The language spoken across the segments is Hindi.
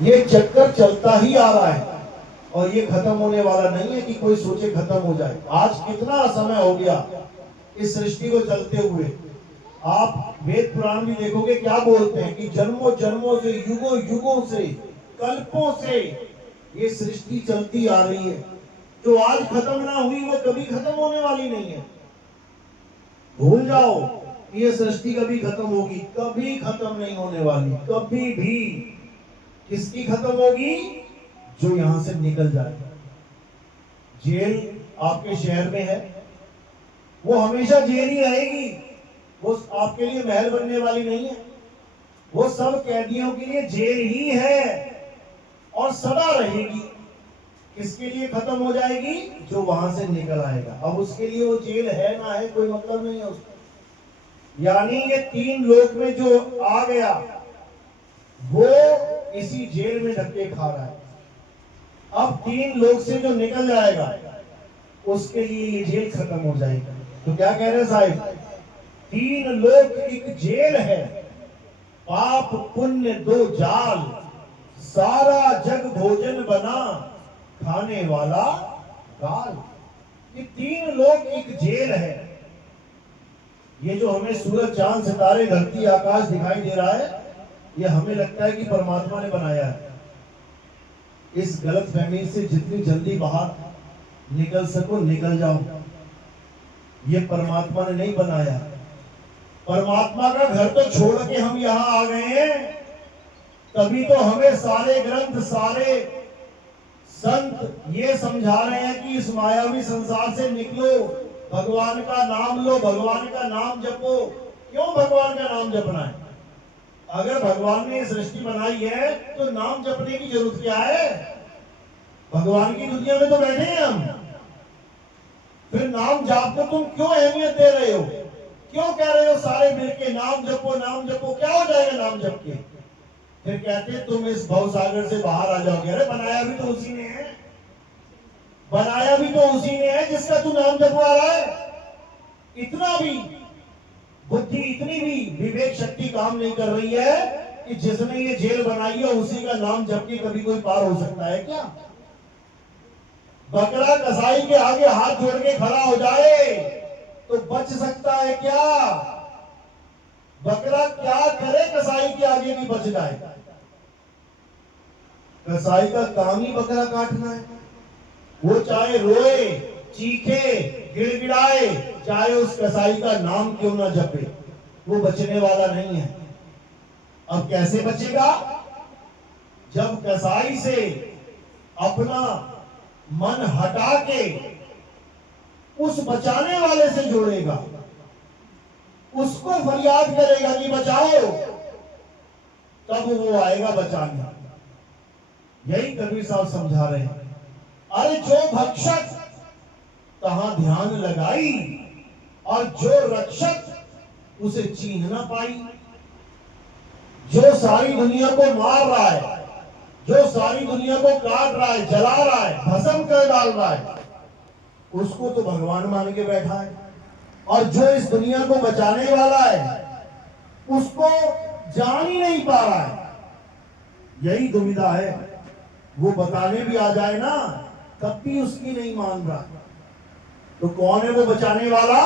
ये चक्कर चलता ही आ रहा है और ये खत्म होने वाला नहीं है कि कोई सोचे खत्म हो जाए। आज कितना समय हो गया इस सृष्टि को चलते हुए। आप वेद पुराण भी देखोगे क्या बोलते हैं कि जन्मों जन्मों से, युगों युगों से, कल्पों से ये सृष्टि चलती आ रही है। जो आज खत्म ना हुई वो कभी खत्म होने वाली नहीं है। भूल जाओ कि ये सृष्टि कभी खत्म होगी, कभी खत्म नहीं होने वाली, कभी भी। किसकी खत्म होगी? जो यहां से निकल जाएगा। जेल आपके शहर में है, वो हमेशा जेल ही रहेगी, वो आपके लिए महल बनने वाली नहीं है। वो सब कैदियों के लिए जेल ही है और सदा रहेगी। किसके लिए खत्म हो जाएगी? जो वहां से निकल आएगा। अब उसके लिए वो जेल है ना है कोई मतलब नहीं है उसका। यानी ये तीन लोक में जो आ गया वो इसी जेल में धक्के खा रहा है। अब तीन लोक से जो निकल जाएगा उसके लिए ये जेल खत्म हो जाएगा। तो क्या कह रहे हैं साहिब? तीन लोक एक जेल है, पाप पुण्य दो जाल, सारा जग भोजन बना, खाने वाला गाल। ये तीन लोक एक जेल है। ये जो हमें सूरज चांद सितारे धरती आकाश दिखाई दे रहा है, ये हमें लगता है कि परमात्मा ने बनाया है। इस गलत फहमी से जितनी जल्दी बाहर निकल सको निकल जाओ। ये परमात्मा ने नहीं बनाया। परमात्मा का घर तो छोड़ के हम यहां आ गए हैं, तभी तो हमें सारे ग्रंथ, सारे संत ये समझा रहे हैं कि इस मायावी संसार से निकलो, भगवान का नाम लो, भगवान का नाम जपो। क्यों भगवान का नाम जपना है? अगर भगवान ने सृष्टि बनाई है तो नाम जपने की जरूरत क्या है? भगवान की दुनिया में तो बैठे हैं हम, फिर नाम जाप को तुम क्यों अहमियत दे रहे हो? क्यों कह रहे हो सारे मिलके नाम जपो नाम जपो? क्या हो जाएगा नाम जप के? फिर कहते तुम इस भव सागर से बाहर आ जाओगे। अरे बनाया भी तो उसी ने है, बनाया भी तो उसी ने है जिसका तू नाम जपवा रहा है। इतना भी बुद्धि, इतनी भी विवेक शक्ति काम नहीं कर रही है कि जिसने ये जेल बनाई है उसी का नाम जप के कभी कोई पार हो सकता है क्या? बकरा कसाई के आगे हाथ जोड़ के खड़ा हो जाए तो बच सकता है क्या? बकरा क्या करे कसाई के आगे भी बच जाए? कसाई का काम ही बकरा काटना है। वो चाहे रोए, चीखे, गिड़गिड़ाए, चाहे उस कसाई का नाम क्यों ना जपे, वो बचने वाला नहीं है। अब कैसे बचेगा? जब कसाई से अपना मन हटा के उस बचाने वाले से जोड़ेगा, उसको फरियाद करेगा कि बचाओ, तब वो आएगा बचाने। यही कबीर साहब समझा रहे हैं। अरे जो भक्षक तहां ध्यान लगाई और जो रक्षक उसे चीन ना पाई। जो सारी दुनिया को मार रहा है, जो सारी दुनिया को काट रहा है, जला रहा है, भस्म कर डाल रहा है, उसको तो भगवान मान के बैठा है। और जो इस दुनिया को बचाने वाला है उसको जान ही नहीं पा रहा है। यही दुविधा है। वो बताने भी आ जाए ना तब भी उसकी नहीं मान रहा। तो कौन है वो बचाने वाला?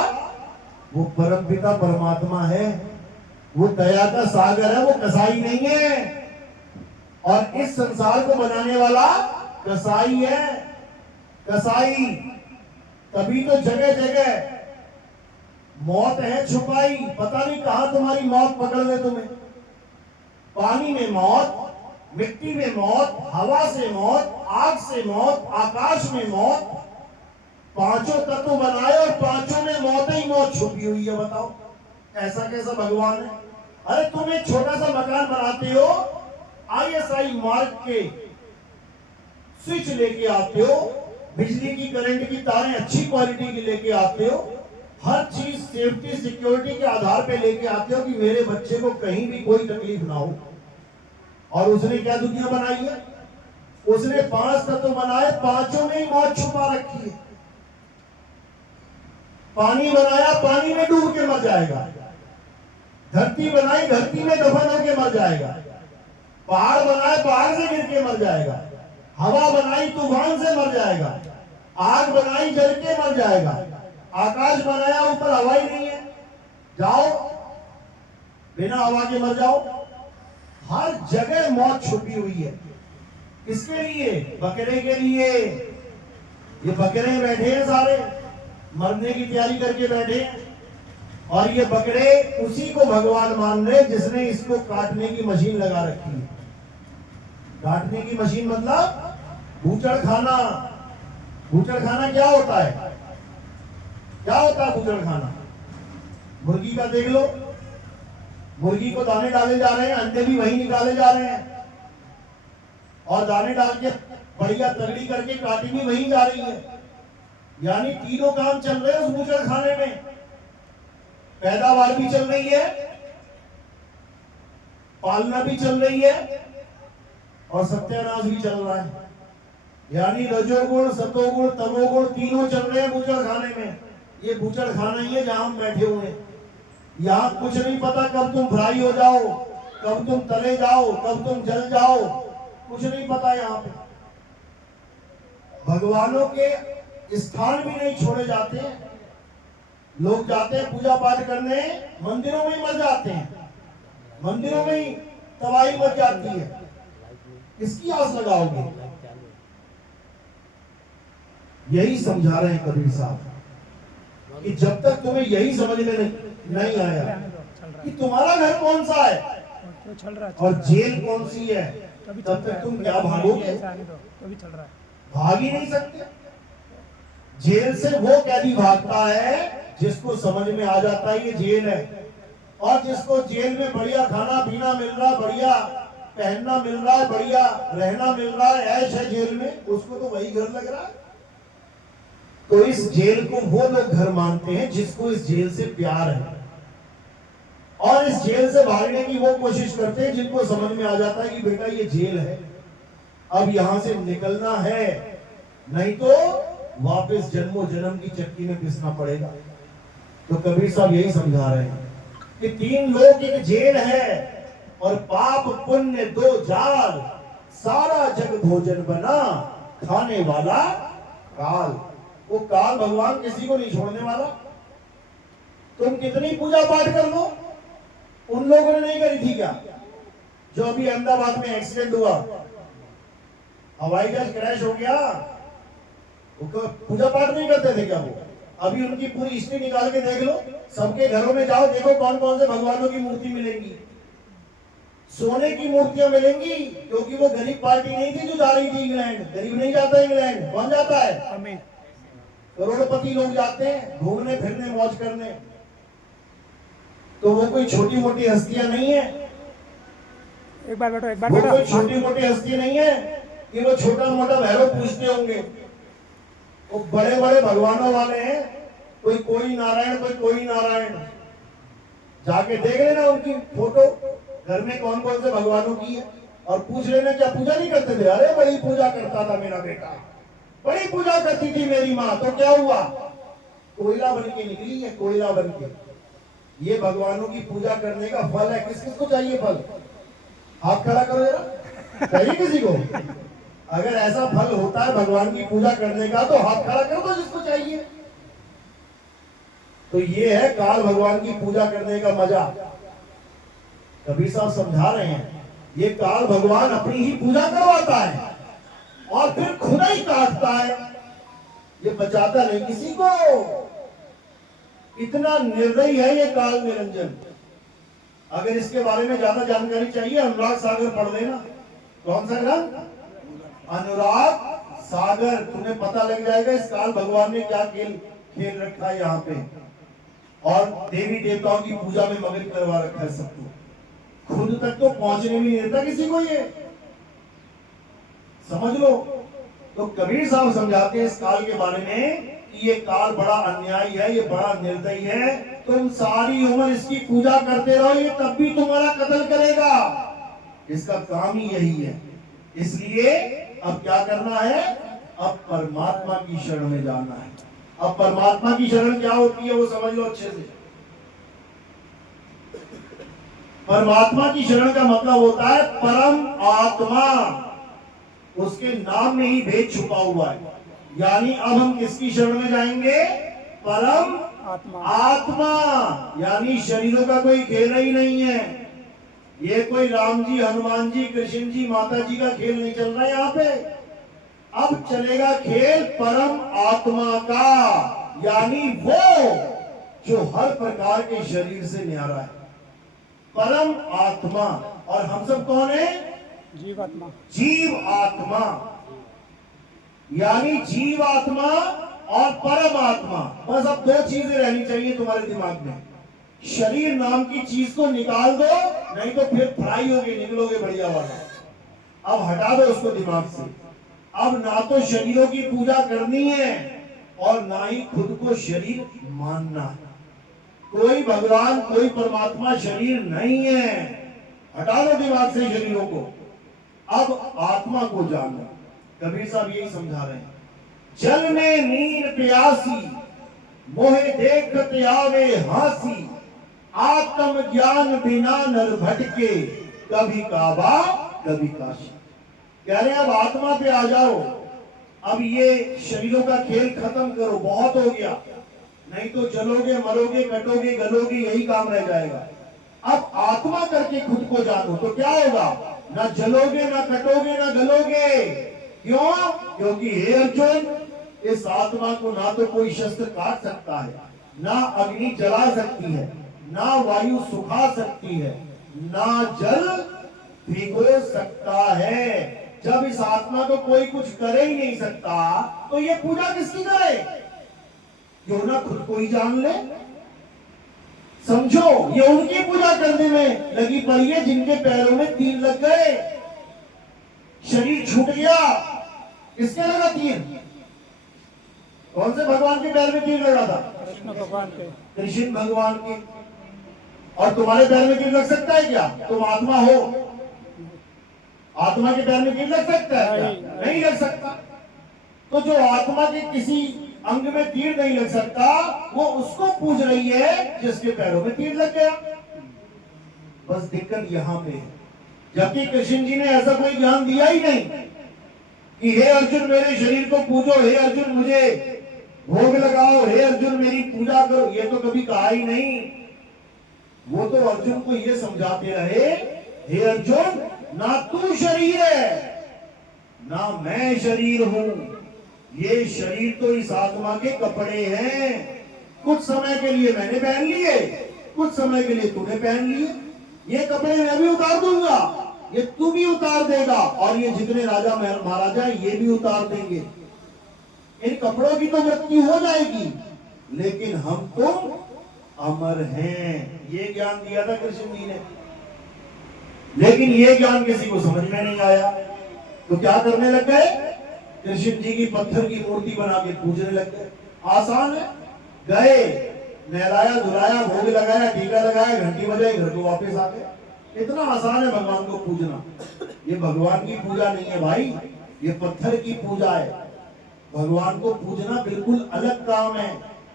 वो परम पिता परमात्मा है। वो दया का सागर है, वो कसाई नहीं है। और इस संसार को बनाने वाला कसाई है। कसाई तभी तो जगह जगह मौत है छुपाई, पता नहीं कहां तुम्हारी मौत पकड़ ले तुम्हें। पानी में मौत, मिट्टी में मौत, हवा से मौत, आग से मौत, आकाश में मौत। पांचों तत्व बनाए और पांचों में मौत ही मौत छुपी हुई है। बताओ ऐसा कैसा भगवान है? अरे तुम एक छोटा सा मकान बनाते हो, ISI मार्क के स्विच लेके आते हो, बिजली की करंट की तारें अच्छी क्वालिटी की लेके आते हो, हर चीज सेफ्टी सिक्योरिटी के आधार पे लेके आते हो कि मेरे बच्चे को कहीं भी कोई तकलीफ ना हो। और उसने क्या दुनिया बनाई है? उसने 5 तत्व बनाए, पांचों में ही मौत छुपा रखी है। पानी बनाया, पानी में डूब के मर जाएगा। धरती बनाई, धरती में दफन होके मर जाएगा। पहाड़ बनाए, पहाड़ से गिर के मर जाएगा, हवा बनाई तूफान से मर जाएगा, आग बनाई जल के मर जाएगा, आकाश बनाया ऊपर हवा ही नहीं है, जाओ बिना हवा के मर जाओ। हर जगह मौत छुपी हुई है। किसके लिए? बकरे के लिए। ये बकरे बैठे हैं सारे, मरने की तैयारी करके बैठे हैं, और ये बकरे उसी को भगवान मान रहे जिसने इसको काटने की मशीन लगा रखी है। काटने की मशीन मतलब बूचड़ खाना। बूचड़ खाना क्या होता है? क्या होता है बूचड़ खाना? मुर्गी का देख लो, मुर्गी को दाने डाले जा रहे हैं, अंडे भी वही निकाले जा रहे हैं, और दाने डाल के बढ़िया तगड़ी करके काटी भी वही जा रही है। यानी तीनों काम चल रहे हैं उस बूचड़ खाने में। पैदावार भी चल रही है, पालना भी चल रही है, और सत्यानाश भी चल रहा है। यानी रजोगुण, सतोगुण, तमोगुण तीनों चल रहे हैं बूचड़ खाने में। ये बूचड़ खाना ही है जहां हम बैठे हुए हैं। यहाँ कुछ नहीं पता कब तुम फ्राई हो जाओ, कब तुम तले जाओ, कब तुम जल जाओ, कुछ नहीं पता। यहाँ पे भगवानों के स्थान भी नहीं छोड़े जाते हैं। लोग जाते हैं पूजा पाठ करने, मंदिरों में ही मर जाते हैं, मंदिरों में ही तबाही मच जाती है। किसकी आस लगाओगे? यही समझा रहे हैं कबीर साहब कि जब तक तुम्हें यही समझ में नहीं आया कि तुम्हारा घर कौन सा है और जेल कौन सी है, तब तक तुम क्या भागोगे? भाग ही नहीं सकते। जेल से वो कैदी भागता है जिसको समझ में आ जाता है ये जेल है, और जिसको जेल में बढ़िया खाना पीना मिल रहा, बढ़िया पहनना मिल रहा है, बढ़िया रहना मिल रहा है, ऐश है जेल में, उसको तो वही घर लग रहा है। तो इस जेल को वो लोग घर मानते हैं जिसको इस जेल से प्यार है, और इस जेल से भागने की वो कोशिश करते हैं जिनको समझ में आ जाता है कि बेटा ये जेल है, अब यहां से निकलना है, नहीं तो वापस जन्मों जन्म की चक्की में पिसना पड़ेगा। तो कबीर साहब यही समझा रहे हैं कि तीन लोग एक जेल है, और पाप पुण्य दो जाल, सारा जग भोजन बना, खाने वाला काल। वो काल भगवान किसी को नहीं छोड़ने वाला। तुम कितनी पूजा पाठ कर लो, उन लोगों ने नहीं करी थी क्या? जो अभी अहमदाबाद में एक्सीडेंट हुआ, हवाई जहाज क्रैश हो गया, वो पूजा पाठ नहीं करते थे क्या वो? अभी उनकी पूरी हिस्ट्री निकाल के देख लो, सबके घरों में जाओ, देखो कौन कौन से भगवानों की मूर्ति मिलेंगी। सोने की मूर्तियां मिलेंगी, क्योंकि वो गरीब पार्टी नहीं थी जो जा रही थी इंग्लैंड। गरीब नहीं जाता इंग्लैंड, कौन जाता है? करोड़पति लोग जाते हैं घूमने फिरने मौज करने। तो वो कोई छोटी मोटी हस्तियां नहीं है। एक बार बैठो, एक बार वो बैठो। कोई छोटी मोटी हस्ती नहीं है कि वो छोटा मोटा भैरव पूजते होंगे। वो बड़े बड़े भगवानों वाले हैं, कोई नारायण, कोई नारायण। जाके देख लेना उनकी फोटो, घर में कौन कौन से भगवानों की है, और पूछ लेना क्या पूजा नहीं करते थे? अरे बड़ी पूजा करता था मेरा बेटा, बड़ी पूजा करती थी मेरी माँ। तो क्या हुआ? कोयला बन के निकली है, कोयला बन के। ये भगवानों की पूजा करने का फल है। किस किस को चाहिए फल? हाथ खड़ा करो जरा, चाहिए किसी को? अगर ऐसा फल होता है भगवान की पूजा करने का तो हाथ खड़ा कर दो जिसको चाहिए। तो ये है काल भगवान की पूजा करने का मजा। कबीर साहब समझा रहे हैं, ये काल भगवान अपनी ही पूजा करवाता है और फिर खुदा ही काटता है, ये बचाता नहीं किसी को। इतना निर्दयी है ये काल निरंजन। अगर इसके बारे में ज्यादा जानकारी चाहिए, अनुराग सागर पढ़ लेना। कौन सा ग्रंथ? अनुराग सागर। तुम्हें पता लग जाएगा इस काल भगवान ने क्या खेल रखा है यहाँ पे, और देवी देवताओं की पूजा में मगन करवा रखा है सबको। खुद तक तो पहुंचने भी नहीं देता किसी को, ये समझ लो। तो कबीर साहब समझाते हैं इस काल के बारे में कि ये काल बड़ा अन्यायी है, ये बड़ा निर्दयी है। तुम सारी उम्र इसकी पूजा करते रहो, ये तब भी तुम्हारा कत्ल करेगा। इसका काम ही यही है। इसलिए अब क्या करना है? अब परमात्मा की शरण में जाना है। अब परमात्मा की शरण क्या होती है वो समझ लो अच्छे से। परमात्मा की शरण का मतलब होता है परम आत्मा। उसके नाम में ही भेद छुपा हुआ है। यानी अब हम किसकी शरण में जाएंगे? परम आत्मा। आत्मा। यानी शरीरों का कोई खेल ही नहीं है। ये कोई राम जी, हनुमान जी, कृष्ण जी, माता जी का खेल नहीं चल रहा है यहाँ पे। अब चलेगा खेल परम आत्मा का, यानी वो जो हर प्रकार के शरीर से न्यारा है, परम आत्मा। और हम सब कौन है? जीव आत्मा। जीव आत्मा। यानी जीव आत्मा और परम आत्मा, बस अब दो चीजें रहनी चाहिए तुम्हारे दिमाग में। शरीर नाम की चीज को निकाल दो, नहीं तो फिर फ्राई होगे, निकलोगे बढ़िया वाला। अब हटा दो उसको दिमाग से। अब ना तो शरीरों की पूजा करनी है और ना ही खुद को शरीर मानना है। कोई भगवान, कोई परमात्मा शरीर नहीं है। हटा दो दिमाग से शरीरों को। अब आत्मा को जानना। कबीर साहब यही समझा रहे हैं। जल में नीर प्यासी, मोहे देखत आवे हासी, आत्म ज्ञान बिना नर भटके, कभी काबा कभी काशी। कह रहे हैं अब आत्मा पे आ जाओ। अब ये शरीरों का खेल खत्म करो, बहुत हो गया। नहीं तो जलोगे, मरोगे, कटोगे, गलोगे, यही काम रह जाएगा। अब आत्मा करके खुद को जानो तो क्या होगा? ना जलोगे, ना कटोगे, ना गलोगे। क्यों? क्योंकि हे अर्जुन, इस आत्मा को ना तो कोई शस्त्र काट सकता है, ना अग्नि जला सकती है, ना वायु सुखा सकती है, ना जल भिगो सकता है। जब इस आत्मा को कोई कुछ करे ही नहीं सकता, तो ये पूजा किसकी करे? क्यों ना खुद को ही जान ले। समझो, ये उनकी पूजा करने में लगी पड़ी है जिनके पैरों में तीर लग गए, शरीर छूट गया। किसके लगा तीर? कौन से भगवान के पैर में तीर लगा था? कृष्ण भगवान के। कृष्ण भगवान के। और तुम्हारे पैर में तीर लग सकता है क्या? तुम आत्मा हो, आत्मा के पैर में तीर लग सकता है क्या? नहीं लग सकता। तो जो आत्मा के किसी अंग में तीर नहीं लग सकता, वो उसको पूज रही है जिसके पैरों में तीर लग गया। बस दिक्कत यहां पे है। जबकि कृष्ण जी ने ऐसा कोई ज्ञान दिया ही नहीं कि हे अर्जुन मेरे शरीर को पूजो, हे अर्जुन मुझे भोग लगाओ, हे अर्जुन मेरी पूजा करो। ये तो कभी कहा ही नहीं। वो तो अर्जुन को ये समझाते रहे, हे अर्जुन ना तू शरीर है, ना मैं शरीर हूं। ये शरीर तो इस आत्मा के कपड़े हैं। कुछ समय के लिए मैंने पहन लिए, कुछ समय के लिए तूने पहन लिए। ये कपड़े मैं भी उतार दूंगा, ये तू भी उतार देगा, और ये जितने राजा महाराजा ये भी उतार देंगे। इन कपड़ों की तो मृत्यु हो जाएगी, लेकिन हम तो अमर हैं। ये ज्ञान दिया था कृष्ण जी ने। लेकिन ये ज्ञान किसी को समझ में नहीं आया, तो क्या करने लग गए? कृष्ण जी की पत्थर की मूर्ति बना के पूजने लग गए। आसान है, गए, नहलाया धुलाया, भोग लगाया, टीका लगाया, घंटी बजाई, घर को वापस आ गए। इतना आसान है भगवान को पूजना। ये भगवान की पूजा नहीं है भाई, ये पत्थर की पूजा है। भगवान को पूजना बिल्कुल अलग काम है,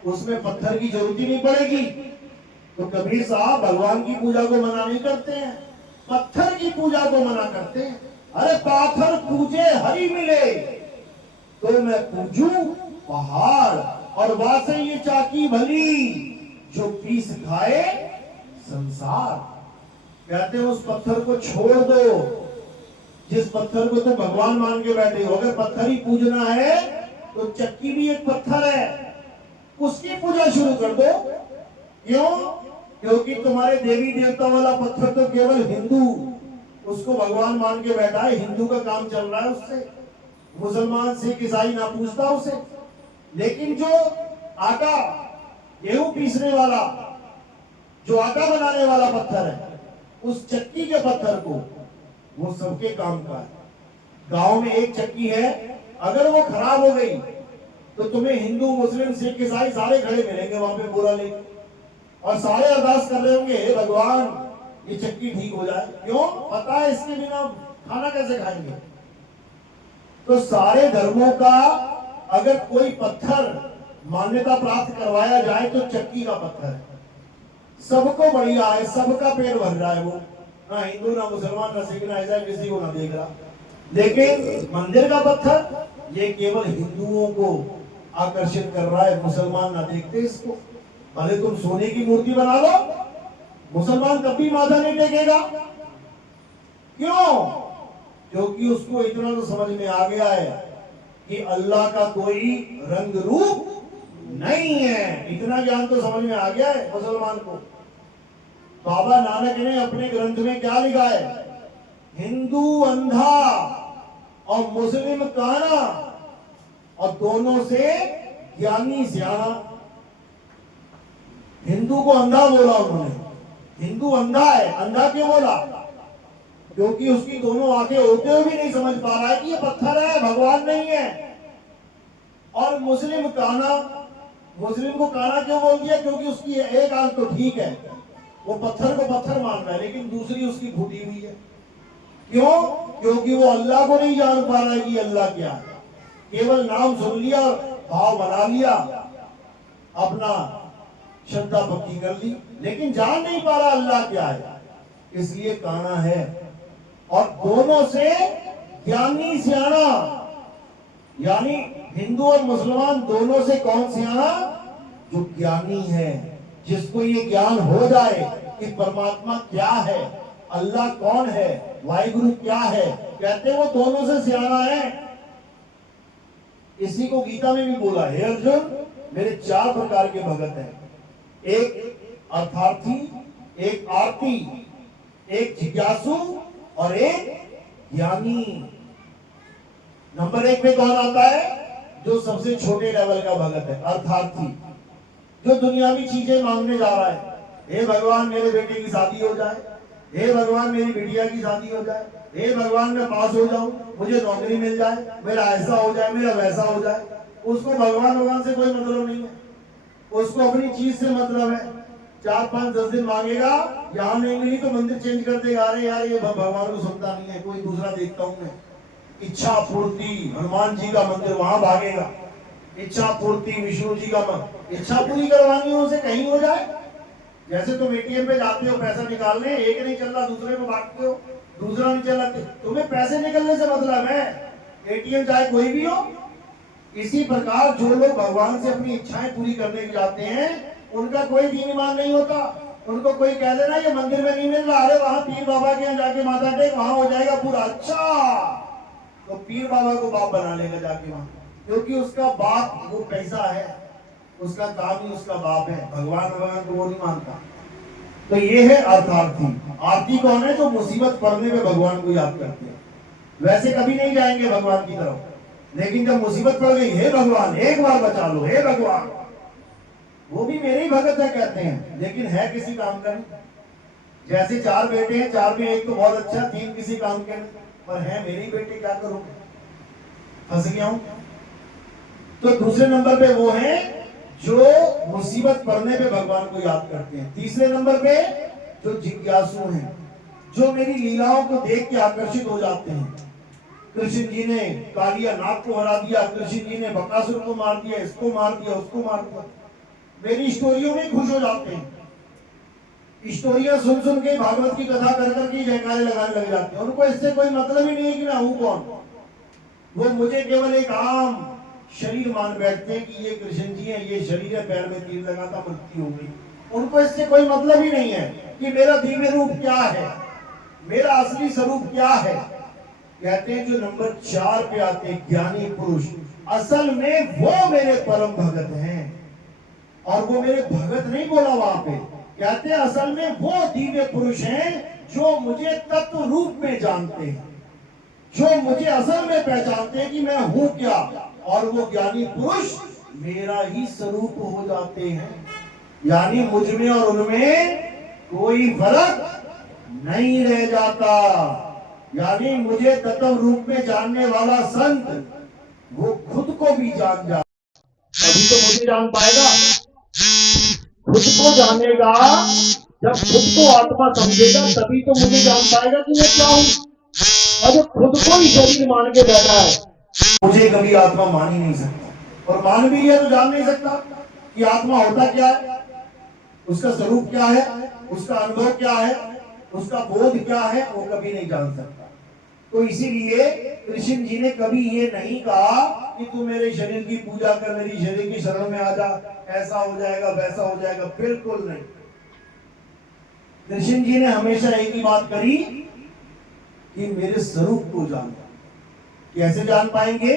उसमें पत्थर की जरूरत ही नहीं पड़ेगी। तो कबीर साहब भगवान की पूजा को मना नहीं करते हैं, पत्थर की पूजा को मना करते हैं। अरे पाथर पूजे हरि मिले, तो मैं पूजू पहाड़, और वासे ये चाकी भली, जो पीस खाए संसार। कहते हैं उस पत्थर को छोड़ दो, जिस पत्थर को तुम भगवान मान के बैठे हो। अगर पत्थर ही पूजना है तो चक्की भी एक पत्थर है, उसकी पूजा शुरू कर दो। क्यों? क्योंकि तुम्हारे देवी देवता वाला पत्थर तो केवल हिंदू उसको भगवान मान के बैठा है, हिंदू का काम चल रहा है उससे। मुसलमान सिख ईसाई ना पूछता उसे। लेकिन जो आटा गेहूं पीसने वाला, जो आटा बनाने वाला पत्थर है, उस चक्की के पत्थर को, वो सबके काम का है। गांव में एक चक्की है, अगर वो खराब हो गई तो तुम्हें हिंदू मुस्लिम सिख ईसाई सारे खड़े मिलेंगे वहां पे बोरा लेके, और सारे अरदास कर रहे होंगे, हे भगवान ये चक्की ठीक हो जाए। क्यों? पता है इसके बिना खाना कैसे खाएंगे। तो सारे धर्मों का अगर कोई पत्थर मान्यता प्राप्त करवाया जाए तो चक्की का पत्थर है। सबको बढ़िया है, सबका पेट भर रहा है वो, ना हिंदू ना मुसलमान ना सिख ना ईसाई किसी को ना देख रहा। लेकिन मंदिर का पत्थर ये केवल हिंदुओं को आकर्षित कर रहा है, मुसलमान ना देखते इसको। भले तुम सोने की मूर्ति बना लो, मुसलमान कभी माथा नहीं टेकेगा। क्यों? क्योंकि उसको इतना तो समझ में आ गया है कि अल्लाह का कोई रंग रूप नहीं है। इतना ज्ञान तो समझ में आ गया है मुसलमान को। बाबा नानक ने अपने ग्रंथ में क्या लिखा है? हिंदू अंधा और मुस्लिम काना, और दोनों से ज्ञानी सियाना। हिंदू को अंधा बोला उन्होंने। हिंदू अंधा है। अंधा क्यों बोला? क्योंकि उसकी दोनों आंखें होते हुए भी नहीं समझ पा रहा है कि ये पत्थर है, भगवान नहीं है। और मुस्लिम काना, मुस्लिम को काना क्यों बोल दिया? क्योंकि उसकी एक आंख तो ठीक है, वो पत्थर को पत्थर मान रहा है, लेकिन दूसरी उसकी फूटी हुई है। क्यों? क्योंकि वो अल्लाह को नहीं जान पा रहा है कि अल्लाह क्या है। केवल नाम सुन लिया, भाव बना लिया, अपना श्रद्धा भक्ति कर ली, लेकिन जान नहीं पा रहा अल्लाह क्या है, इसलिए काना है। और दोनों से ज्ञानी सियाना, यानी हिंदू और मुसलमान दोनों से कौन सियाना? जो ज्ञानी है, जिसको ये ज्ञान हो जाए कि परमात्मा क्या है, अल्लाह कौन है, वाहिगुरु क्या है, कहते हैं वो दोनों से सियाना है। इसी को गीता में भी बोला, हे अर्जुन मेरे 4 प्रकार के भगत हैं, एक अर्थार्थी, एक आरती, एक जिज्ञासु और एक ज्ञानी। नंबर 1 पे कौन आता है? जो सबसे छोटे लेवल का भगत है, अर्थार्थी, जो दुनियावी चीजें मांगने जा रहा है। हे भगवान मेरे बेटे की शादी हो जाए, हे भगवान मेरी बिटिया की शादी हो जाए, हे भगवान मैं पास हो जाऊं, मुझे नौकरी मिल जाए, मेरा ऐसा हो जाए, मेरा वैसा हो जाए। उसको भगवान से कोई मतलब नहीं है, उसको अपनी चीज से मतलब है। 4, 5, 10 दिन मांगेगा, यहाँ नहीं मिली तो मंदिर चेंज कर देगा। अरे यार ये भगवान को सुनता नहीं है, कोई दूसरा देखता हूं मैं। इच्छा पूर्ति हनुमान जी का मंदिर, वहां भागेगा। इच्छा पूर्ति विष्णु जी का मंदिर, इच्छा पूरी करवानी हो उसे कहीं हो जाए। जैसे तुम एटीएम पे जाते हो पैसा निकालने, एक नहीं चल रहा दूसरे को भागते हो, दूसरा नहीं चल रहा, तुम्हें पैसे निकलने से मतलब है, एटीएम चाहे कोई भी हो। इसी प्रकार जो लोग भगवान से अपनी इच्छाएं पूरी करने जाते हैं, उनका कोई दीन ईमान नहीं होता। उनको कोई कह देना ये मंदिर में नहीं मिल रहा, अरे वहां पीर बाबा के यहाँ जाके माथा टेक, वहां हो जाएगा पूरा। अच्छा, तो पीर बाबा को बाप बना लेगा जाके वहां, क्योंकि उसका बाप वो पैसा है, उसका काम ही उसका बाप है। भगवान को वो नहीं मानता। तो ये है अर्थार्थी। आरती कौन है? जो मुसीबत पड़ने पे भगवान को याद करते हैं। वैसे कभी नहीं जाएंगे भगवान की तरफ, लेकिन जब मुसीबत पड़ गई, हे भगवान एक बार बचा लो, हे भगवान, वो भी मेरे ही भगत है कहते हैं, लेकिन है किसी काम का नहीं। जैसे 4 बेटे हैं, 4 में एक तो बहुत अच्छा, 3 किसी काम के नहीं, पर है मेरे ही बेटे, क्या करूं, फंस गया हूं। तो दूसरे नंबर पे वो है जो मुसीबत पड़ने पे भगवान को याद करते हैं। तीसरे नंबर पे जो जिज्ञासु हैं, जो मेरी लीलाओं को देख के आकर्षित हो जाते हैं। कृष्ण जी ने कालिया नाग को हरा दिया, कृष्ण जी ने बकासुर को मार दिया, इसको मार दिया, उसको मार दिया, मेरी स्टोरियों में खुश हो जाते हैं। स्टोरियां सुन सुन के, भागवत की कथा कर करके जयकारे लगाने लग जाते हैं। उनको इससे कोई मतलब ही नहीं है कि मैं हूं कौन। वो मुझे केवल एक आम शरीर मान बैठते हैं कि ये कृष्ण जी है, ये शरीर है, पैर में तीर लगा था, मृत्यु हो गई। उनको इससे कोई मतलब ही नहीं है कि मेरा दिव्य रूप क्या है, मेरा असली स्वरूप क्या है। कहते हैं जो नंबर 4 पे आते हैं ज्ञानी पुरुष, असल में वो मेरे परम भगत हैं। और वो मेरे भगत नहीं बोला वहां पे, कहते हैं असल में वो दिव्य पुरुष हैं जो मुझे तत्व रूप में जानते हैं, जो मुझे असल में पहचानते हैं कि मैं हूं क्या। और वो ज्ञानी पुरुष मेरा ही स्वरूप हो जाते हैं, यानी मुझ में और उनमें कोई फर्क नहीं रह जाता। यानी मुझे तत्व रूप में जानने वाला संत वो खुद को भी जान जाता। अभी तो मुझे जान पाएगा, खुद को जानेगा, जब खुद को आत्मा समझेगा तभी तो मुझे जान पाएगा कि मैं क्या हूं। और जो खुद को ही शरीर मान के बैठा है, मुझे कभी आत्मा मान ही नहीं सकता। और मान भी लिया तो जान नहीं सकता कि आत्मा होता क्या है, उसका स्वरूप क्या है, उसका अनुभव क्या है, उसका बोध क्या है, वो कभी नहीं जान सकता। तो इसीलिए कृष्ण जी ने कभी ये नहीं कहा कि तू मेरे शरीर की पूजा कर, मेरी शरीर की शरण में आ जा, ऐसा हो जाएगा वैसा हो जाएगा, बिल्कुल नहीं। कृष्ण जी ने हमेशा एक ही बात करी कि मेरे स्वरूप को जानो। कैसे जान पाएंगे?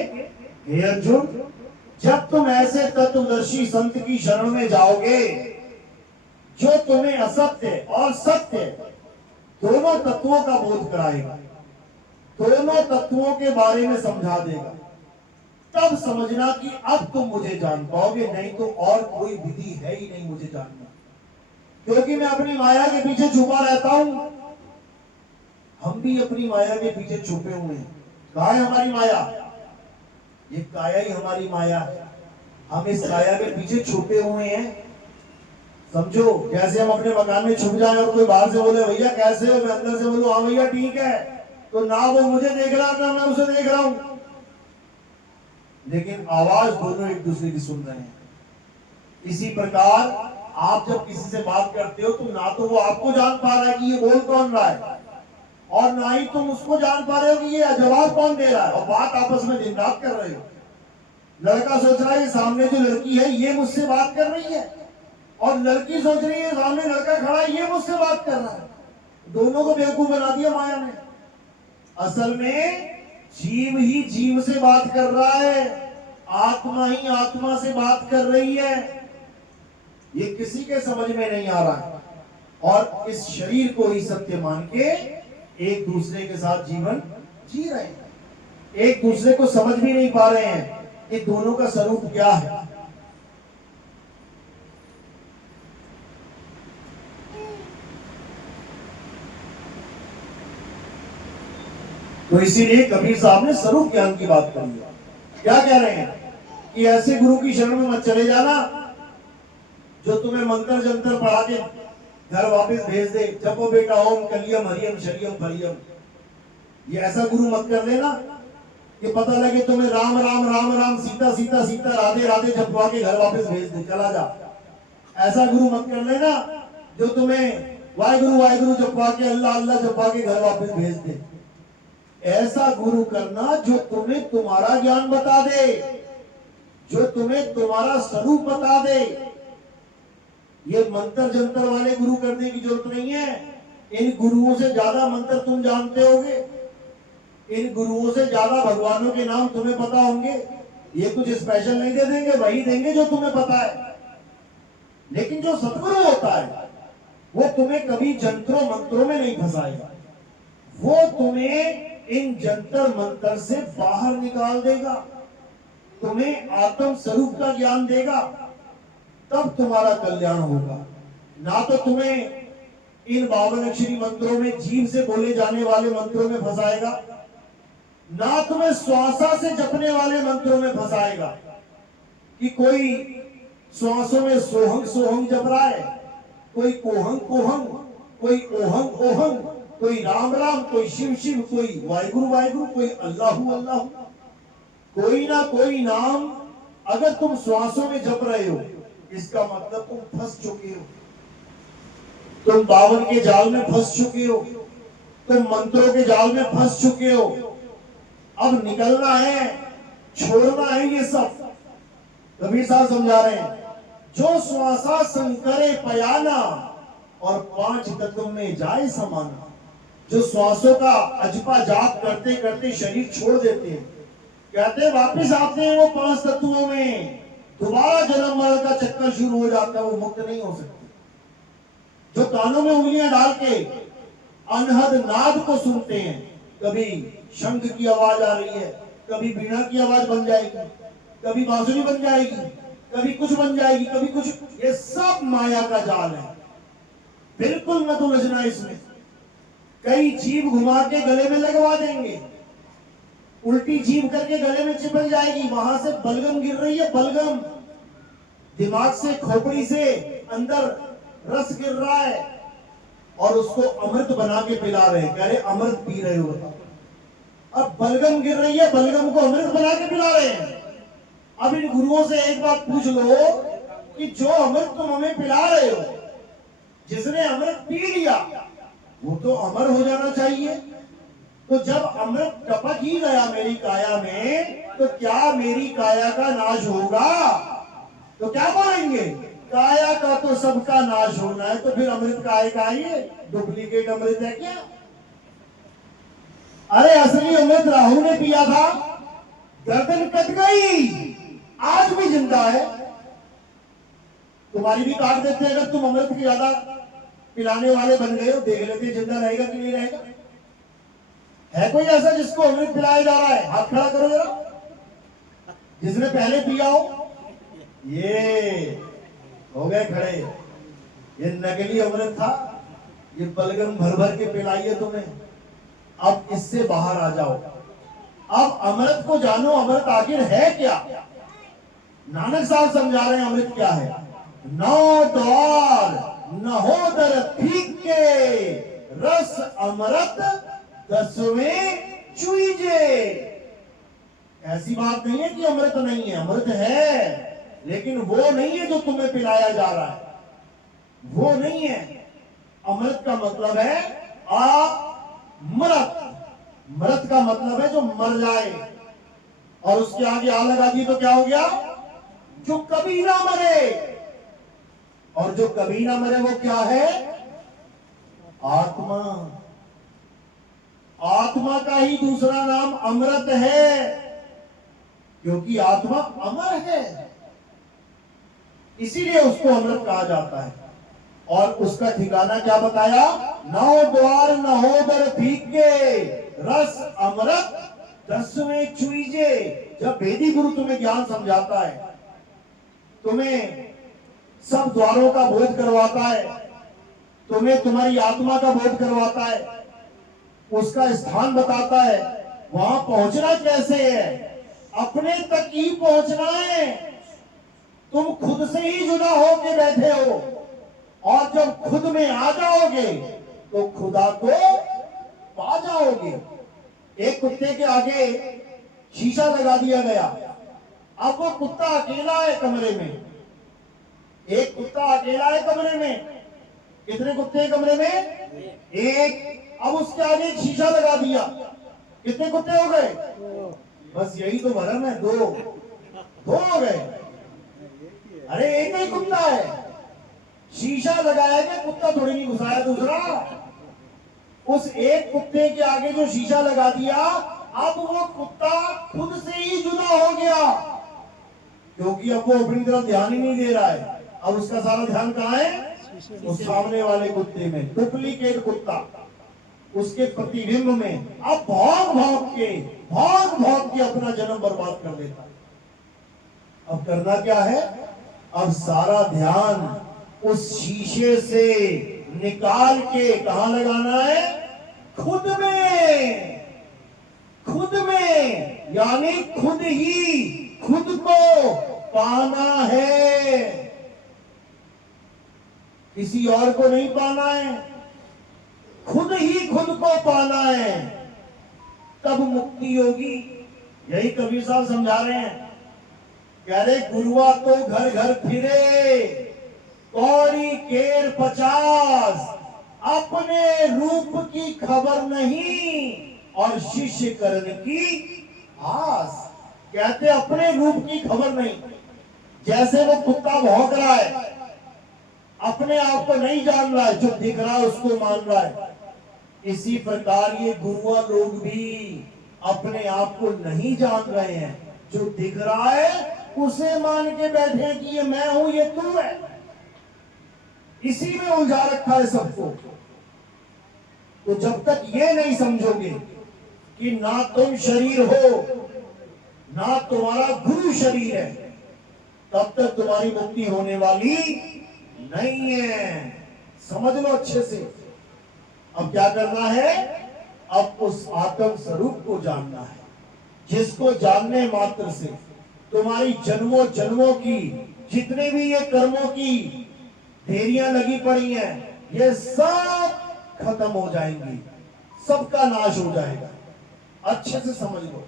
हे अर्जुन, जब तुम ऐसे तत्वदर्शी संत की शरण में जाओगे जो तुम्हें असत्य और सत्य दोनों तत्वों का बोध कराएगा, दोनों तत्वों के बारे में समझा देगा, तब समझना कि अब तुम मुझे जान पाओगे, नहीं तो और कोई विधि है ही नहीं मुझे जानना। क्योंकि मैं अपनी माया के पीछे छुपा रहता हूं। हम भी अपनी माया के पीछे छुपे हुए हैं। कहाँ है हमारी माया? ये काया ही हमारी माया है। हम इस काया के पीछे छुपे हुए हैं। समझो, जैसे हम अपने मकान में छुप जाए और कोई बाहर से बोले भैया कैसे हो, मैं अंदर से बोलूं हाँ भैया ठीक है, तो ना वो मुझे देख रहा ना मैं उसे देख रहा हूं, लेकिन आवाज दोनों एक दूसरे की सुन रहे हैं। इसी प्रकार आप जब किसी से बात करते हो तो ना तो वो आपको जान पा रहा है कि ये बोल कौन रहा है, और ना ही तुम उसको जान पा रहे हो कि ये जवाब कौन दे रहा है, और बात आपस में दिन रात कर रहे हो। लड़का सोच रहा है सामने जो लड़की है ये मुझसे बात कर रही है, और लड़की सोच रही है सामने लड़का खड़ा है ये मुझसे बात कर रहा है। दोनों को बेवकूफ बना दिया माया ने। असल में जीव ही जीव से बात कर रहा है, आत्मा ही आत्मा से बात कर रही है। ये किसी के समझ में नहीं आ रहा है, और इस शरीर को ही सत्य मान के एक दूसरे के साथ जीवन जी रहे हैं। एक दूसरे को समझ भी नहीं पा रहे हैं कि दोनों का स्वरूप क्या है। तो इसीलिए कबीर साहब ने स्वरूप ज्ञान की बात करी है। क्या कह रहे हैं कि ऐसे गुरु की शरण में मत चले जाना जो तुम्हें मंत्र जंतर पढ़ा के घर वापस भेज दे, जपो बेटा ओम कलियम हरियम शरियम फरियम। ये ऐसा गुरु मत कर लेना कि पता लगे तुम्हें राम राम राम राम सीता सीता सीता राधे राधे जपवा के घर वापस भेज दे, चला जा। ऐसा गुरु मत कर लेना जो तुम्हें वाहिगुरु जपवा के अल्लाह अल्लाह जपवा के घर वापस भेज दे। ऐसा गुरु करना जो तुम्हें तुम्हारा ज्ञान बता दे, जो तुम्हें तुम्हारा स्वरूप बता दे। ये मंत्र जंतर वाले गुरु करने की जरूरत नहीं है। इन गुरुओं से ज्यादा मंत्र तुम जानते होगे, इन गुरुओं से ज्यादा भगवानों के नाम तुम्हें पता होंगे। ये कुछ स्पेशल नहीं दे देंगे, वही देंगे जो तुम्हें पता है। लेकिन जो सतगुरु होता है वो तुम्हें कभी जंत्रों मंत्रों में नहीं फंसाएगा, वो तुम्हें इन जंतर मंत्र से बाहर निकाल देगा, तुम्हें आत्म स्वरूप का ज्ञान देगा, तब तुम्हारा कल्याण होगा। ना तो तुम्हें इन 52 अक्षरी मंत्रों में जीव से बोले जाने वाले मंत्रों में फंसाएगा, ना तुम्हें श्वासा से जपने वाले मंत्रों में फंसाएगा कि कोई श्वासों में सोहंग सोहंग जप रहा है, कोई कोहंग कोहंग, कोई ओहंग ओहंग, कोई राम राम, कोई शिव शिव, कोई वाहिगुरु, कोई अल्लाहु अल्लाहु। कोई ना कोई नाम अगर तुम श्वासों में जप रहे हो, इसका मतलब तुम फंस चुके हो, तुम 52 के जाल में फंस चुके हो, तुम मंत्रों के जाल में फंस चुके हो। अब निकलना है, छोड़ना है ये सब। कबीर साहब समझा रहे हैं, जो श्वासा संकरे पयाना और 5 कदम में जाए समाना। जो श्वासों का अजपा जाप करते करते शरीर छोड़ देते हैं, कहते वापस आते हैं वो 5 तत्वों में, दोबारा जन्म मरण का चक्कर शुरू हो जाता है, वो मुक्त नहीं हो सकते। जो कानों में उंगलियां डाल के अनहद नाद को सुनते हैं, कभी शंख की आवाज आ रही है, कभी बीड़ा की आवाज बन जाएगी, कभी बांसुरी बन जाएगी, कभी कुछ बन जाएगी, कभी कुछ, ये सब माया का जाल है। बिल्कुल मत उलझना इसमें। कई जीभ घुमा के गले में लगवा देंगे, उल्टी जीभ करके गले में चिपक जाएगी, वहां से बलगम गिर रही है, बलगम दिमाग से खोपड़ी से अंदर रस गिर रहा है, और उसको अमृत बना के पिला रहे हैं, कह रहे अमृत पी रहे हो। अब बलगम गिर रही है, बलगम को अमृत बना के पिला रहे हैं। अब इन गुरुओं से एक बात पूछ लो कि जो अमृत तुम हमें पिला रहे हो, जिसने अमृत पी लिया वो तो अमर हो जाना चाहिए, तो जब अमृत टपक ही गया मेरी काया में, तो क्या मेरी काया का नाश होगा? तो क्या बोलेंगे? काया का तो सबका नाश होना है, तो फिर अमृत काहे का ये डुप्लीकेट अमृत है क्या? अरे असली अमृत राहु ने पिया था, गर्दन कट गई, आज भी जिंदा है। तुम्हारी भी काट देते हैं अगर तुम अमृत की ज्यादा पिलाने वाले बन गए हो। देख लेते जिंदा रहेगा कि नहीं रहेगा। है कोई ऐसा जिसको अमृत पिलाया जा रहा है? हाथ खड़ा करो जरा, जिसने पहले पिया हो। ये हो गए खड़े, ये नकली अमृत था, ये बलगम भर भर के पिलाइए तुम्हें। अब इससे बाहर आ जाओ, अब अमृत को जानो, अमृत आखिर है क्या? नानक साहब समझा रहे हैं अमृत क्या है। नौ द्वार नहोदर फीके, रस अमृत दसवें चुईजे। ऐसी बात नहीं है कि अमृत नहीं है, अमृत है, लेकिन वो नहीं है जो तुम्हें पिलाया जा रहा है, वो नहीं है। अमृत का मतलब है अमृत। मृत का मतलब है जो मर जाए, और उसके आगे आ लगा दी तो क्या हो गया? जो कभी ना मरे। और जो कभी ना मरे वो क्या है? आत्मा। आत्मा का ही दूसरा नाम अमृत है, क्योंकि आत्मा अमर है, इसीलिए उसको अमृत कहा जाता है। और उसका ठिकाना क्या बताया? नौ द्वार नहोदर फीके, रस अमृत दसवें चुईजे। जब वेदी गुरु तुम्हें ज्ञान समझाता है, तुम्हें सब द्वारों का बोध करवाता है, तुम्हें तुम्हारी आत्मा का बोध करवाता है, उसका स्थान बताता है, वहां पहुंचना कैसे है, अपने तक ही पहुंचना है। तुम खुद से ही जुदा होके बैठे हो, और जब खुद में आ जाओगे तो खुदा को पा जाओगे। एक कुत्ते के आगे शीशा लगा दिया गया, अब वो कुत्ता अकेला है कमरे में। एक कुत्ता अकेला है कमरे में। कितने कुत्ते हैं कमरे में? एक। अब उसके आगे एक शीशा लगा दिया, कितने कुत्ते हो गए? बस यही तो भरम है, दो हो गए। अरे एक ही कुत्ता है, शीशा लगाया गया, कुत्ता थोड़ी नहीं घुसाया दूसरा। उस एक कुत्ते के आगे जो शीशा लगा दिया, अब वो कुत्ता खुद से ही जुदा हो गया, क्योंकि अब वो अपनी तरफ ध्यान ही नहीं दे रहा है। अब उसका सारा ध्यान कहाँ है? उस सामने वाले कुत्ते में। डुप्लीकेट कुत्ता उसके प्रतिबिंब में अब भाग भाग के अपना जन्म बर्बाद कर देता है। अब करना क्या है? अब सारा ध्यान उस शीशे से निकाल के कहां लगाना है? खुद में। खुद में यानी खुद ही खुद को पाना है, किसी और को नहीं पाना है, खुद ही खुद को पाना है, तब मुक्ति होगी। यही कबीर साहब समझा रहे हैं। कह रहे गुरुआ तो घर घर फिरे, कौड़ी केर 50, अपने रूप की खबर नहीं और शिष्य करण की आस। कहते अपने रूप की खबर नहीं, जैसे वो कुत्ता भौंक रहा है, अपने आप को नहीं जान रहा है, जो दिख रहा है उसको मान रहा है। इसी प्रकार ये गुरुआ लोग भी अपने आप को नहीं जान रहे हैं, जो दिख रहा है उसे मान के बैठे हैं कि ये मैं हूं, ये तू है। इसी में उलझा रखा है सबको। तो जब तक ये नहीं समझोगे कि ना तुम शरीर हो, ना तुम्हारा गुरु शरीर है, तब तक तुम्हारी मुक्ति होने वाली नहीं है। समझ लो अच्छे से। अब क्या करना है? अब उस आत्म स्वरूप को जानना है, जिसको जानने मात्र से तुम्हारी जन्मों जन्मों की जितने भी ये कर्मों की ढेरियां लगी पड़ी हैं, ये सब खत्म हो जाएंगी, सबका नाश हो जाएगा। अच्छे से समझ लो,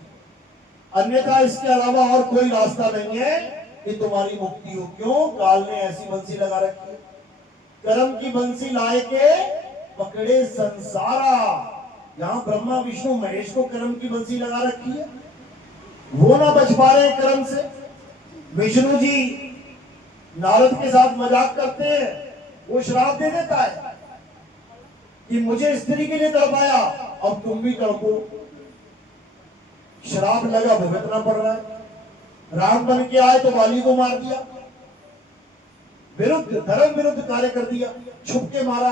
अन्यथा इसके अलावा और कोई रास्ता नहीं है कि तुम्हारी मुक्ति हो। क्यों? काल ने ऐसी बंसी लगा रखी है, कर्म की बंसी लाए के पकड़े संसारा। यहाँ ब्रह्मा विष्णु महेश को कर्म की बंसी लगा रखी है, वो ना बच पा रहे कर्म से। विष्णु जी नारद के साथ मजाक करते हैं, वो श्राप दे देता है कि मुझे स्त्री के लिए तड़पाया, अब तुम भी तड़पो। श्राप लगा, भुगतना पड़ रहा है। राम बन के आए तो वाली को मार दिया, विरुद्ध धर्म विरुद्ध कार्य कर दिया, छुप के मारा।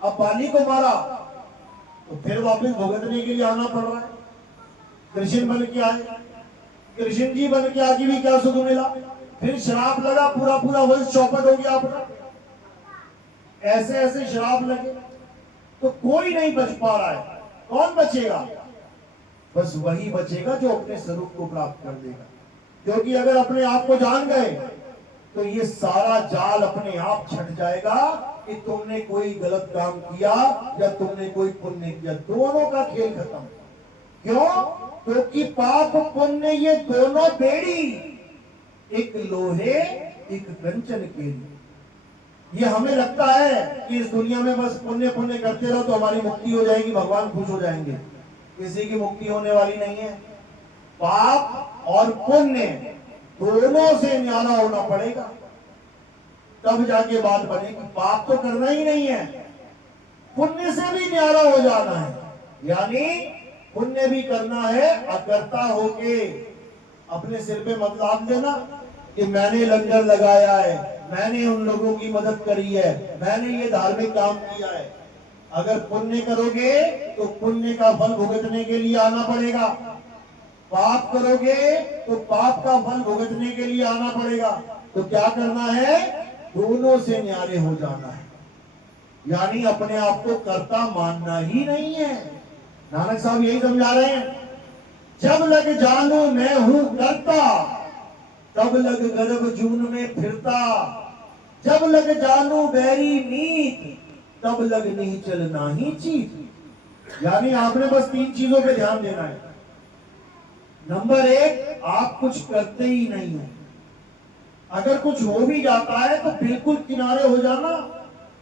अब बाली को मारा तो फिर वापस भुगतने के लिए आना पड़ रहा है। कृष्ण बन के आए, कृष्ण जी बन के आगे भी क्या सुख मिला, फिर श्राप लगा, पूरा पूरा वंश चौपट हो गया अपना। ऐसे ऐसे श्राप लगे तो कोई नहीं बच पा रहा है। कौन बचेगा? बस वही बचेगा जो अपने स्वरूप को प्राप्त कर देगा। क्योंकि अगर अपने आप को जान गए तो ये सारा जाल अपने आप छट जाएगा कि तुमने कोई गलत काम किया या तुमने कोई पुण्य किया, दोनों का खेल खत्म। क्यों? क्योंकि पाप पुण्य ये दोनों बेड़ी, एक लोहे एक कंचन के लिए। ये हमें लगता है कि इस दुनिया में बस पुण्य पुण्य करते रहो तो हमारी मुक्ति हो जाएगी, भगवान खुश हो जाएंगे। किसी की मुक्ति होने वाली नहीं है। पाप और पुण्य दोनों से न्यारा होना पड़ेगा, तब जाके बात बनेगी। पाप तो करना ही नहीं है, पुण्य से भी न्यारा हो जाना है। यानी पुण्य भी करना है, अकर्ता होके अपने सिर पे मत लाद देना कि मैंने लंगर लगाया है, मैंने उन लोगों की मदद करी है, मैंने ये धार्मिक काम किया है। अगर पुण्य करोगे तो पुण्य का फल भुगतने के लिए आना पड़ेगा, पाप करोगे तो पाप का फल भुगतने के लिए आना पड़ेगा। तो क्या करना है? दोनों से न्यारे हो जाना है। यानी अपने आप को कर्ता मानना ही नहीं है। नानक साहब यही समझा रहे हैं, जब लग जानू मैं हूं कर्ता, तब लग गर्भ जून में फिरता। जब लग जानू बैरी मीत, तब लग नहीं चलना ही चीत। यानी आपने बस 3 चीजों पे ध्यान देना है। नंबर 1, आप कुछ करते ही नहीं हो। अगर कुछ हो भी जाता है तो बिल्कुल किनारे हो जाना,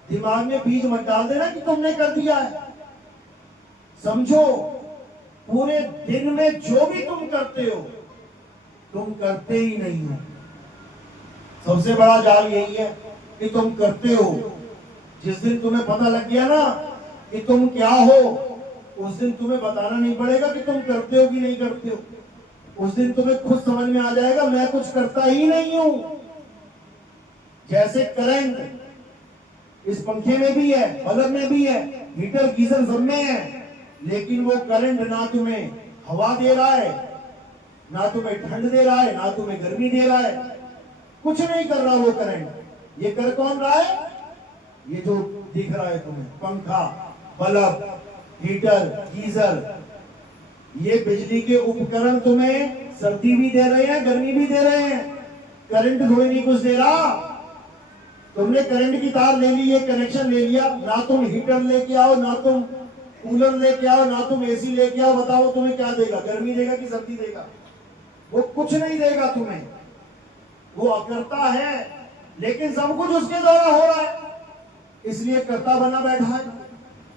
दिमाग में बीज मत डाल देना कि तुमने कर दिया है। समझो, पूरे दिन में जो भी तुम करते हो, तुम करते ही नहीं हो। सबसे बड़ा जाल यही है कि तुम करते हो। जिस दिन तुम्हें पता लग गया ना कि तुम क्या हो, उस दिन तुम्हें बताना नहीं पड़ेगा कि तुम करते हो कि नहीं करते हो। उस दिन तुम्हें खुद समझ में आ जाएगा मैं कुछ करता ही नहीं हूं। जैसे करंट इस पंखे में भी है, बल्ब में भी है, हीटर गीजर सब में है, लेकिन वो करंट ना तुम्हें हवा दे रहा है, ना तुम्हें ठंड दे रहा है, ना तुम्हें गर्मी दे रहा है, कुछ नहीं कर रहा वो करंट। ये कर कौन रहा है? ये जो दिख रहा है तुम्हें, पंखा, बल्ब, हीटर, गीजर, ये बिजली के उपकरण तुम्हें सर्दी भी दे रहे हैं, गर्मी भी दे रहे हैं। करंट थोड़ी नहीं कुछ दे रहा। तुमने करंट की तार ले ली, ये कनेक्शन ले लिया, ना तुम हीटर लेके आओ, ना तुम कूलर लेके आओ, ना तुम एसी लेके आओ, बताओ तुम्हें क्या देगा? गर्मी देगा कि सर्दी देगा? वो कुछ नहीं देगा तुम्हें। वो अकर्ता है, लेकिन सब कुछ उसके द्वारा हो रहा है, इसलिए कर्ता बना बैठा है।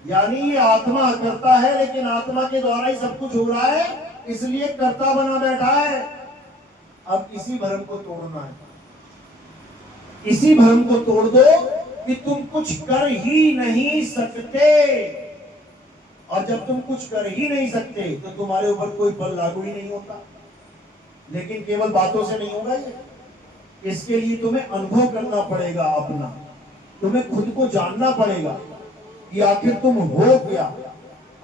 यानी ये आत्मा अकर्ता है, लेकिन आत्मा के द्वारा ही सब कुछ हो रहा है, इसलिए कर्ता बना बैठा है। अब इसी भ्रम को तोड़ना है। इसी भ्रम को तोड़ दो कि तुम कुछ कर ही नहीं सकते। और जब तुम कुछ कर ही नहीं सकते तो तुम्हारे ऊपर कोई बल लागू ही नहीं होता। लेकिन केवल बातों से नहीं होगा ये, इसके लिए तुम्हें अनुभव करना पड़ेगा अपना। तुम्हें खुद को जानना पड़ेगा कि आखिर तुम हो क्या।